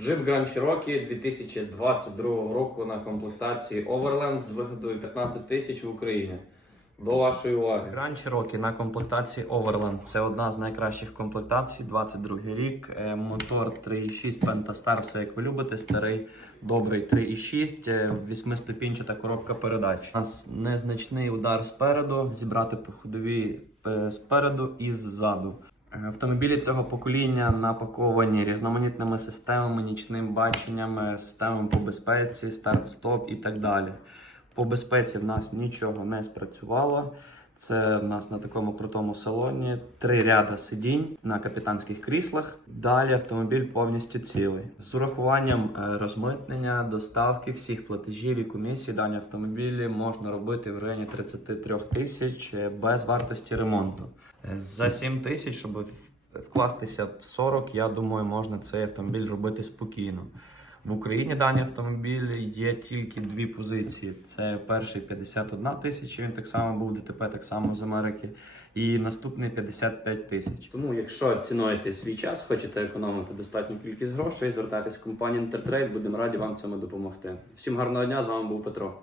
Jeep Grand Cherokee 2022 року на комплектації Overland з вигодою 15 тисяч в Україні. До вашої уваги. Grand Cherokee на комплектації Overland. Це одна з найкращих комплектацій. 22 рік. Е, Мотор 3.6 Pentastar, все як ви любите. Старий, добрий 3.6, е, восьмиступінчата коробка передач. У нас незначний удар спереду, зібрати по ходовій е, спереду і ззаду. Е, Автомобілі цього покоління напаковані різноманітними системами, нічним баченням, е, системами по безпеці, старт-стоп і так далі. По безпеці в нас нічого не спрацювало. Це в нас на такому крутому салоні. Три ряда сидінь на капітанських кріслах. Далі автомобіль повністю цілий. З урахуванням е, розмитнення, доставки всіх платежів і комісій дані автомобілі можна робити в районі 33 тисяч е, без вартості ремонту. Е, За 7 тисяч, щоб вкластися в 40, я думаю, можна цей автомобіль робити спокійно. В Україні дані автомобілі є тільки дві позиції. Це перший 51 тисяча, він так само був ДТП, так само з Америки. І наступний 55 тисяч. Тому, якщо цінуєте свій час, хочете економити достатню кількість грошей, звертайтесь в компанію Intertrade, будемо раді вам цьому допомогти. Всім гарного дня, з вами був Петро.